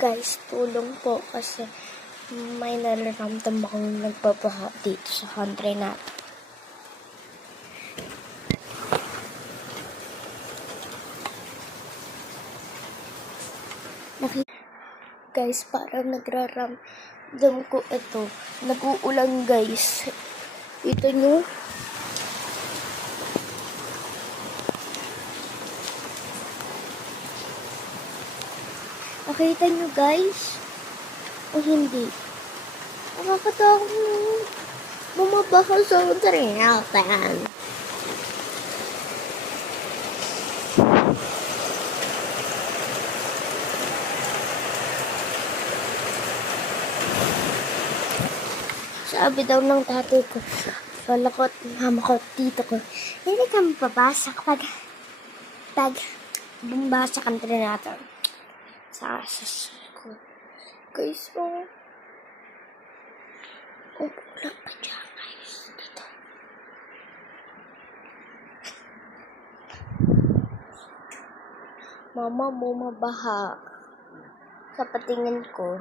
Guys, tulong po kasi may nararamdam akong nagbabaha dito sa country natin. Guys, parang nagraramdam ko ito. Nag-uulan guys. Dito nyo. Nakita nyo guys? O hindi? Nakakatakot nyo. Bumabaha sa country natin. Sabi daw ng tatay ko, wala ko at mama ko at tito ko, hindi ka mapabasa kapag bumaba sa country natin. Sa school. Guys, umuulan pa dyan, guys. Dito. Mama, bumabaha. Sa patingin ko.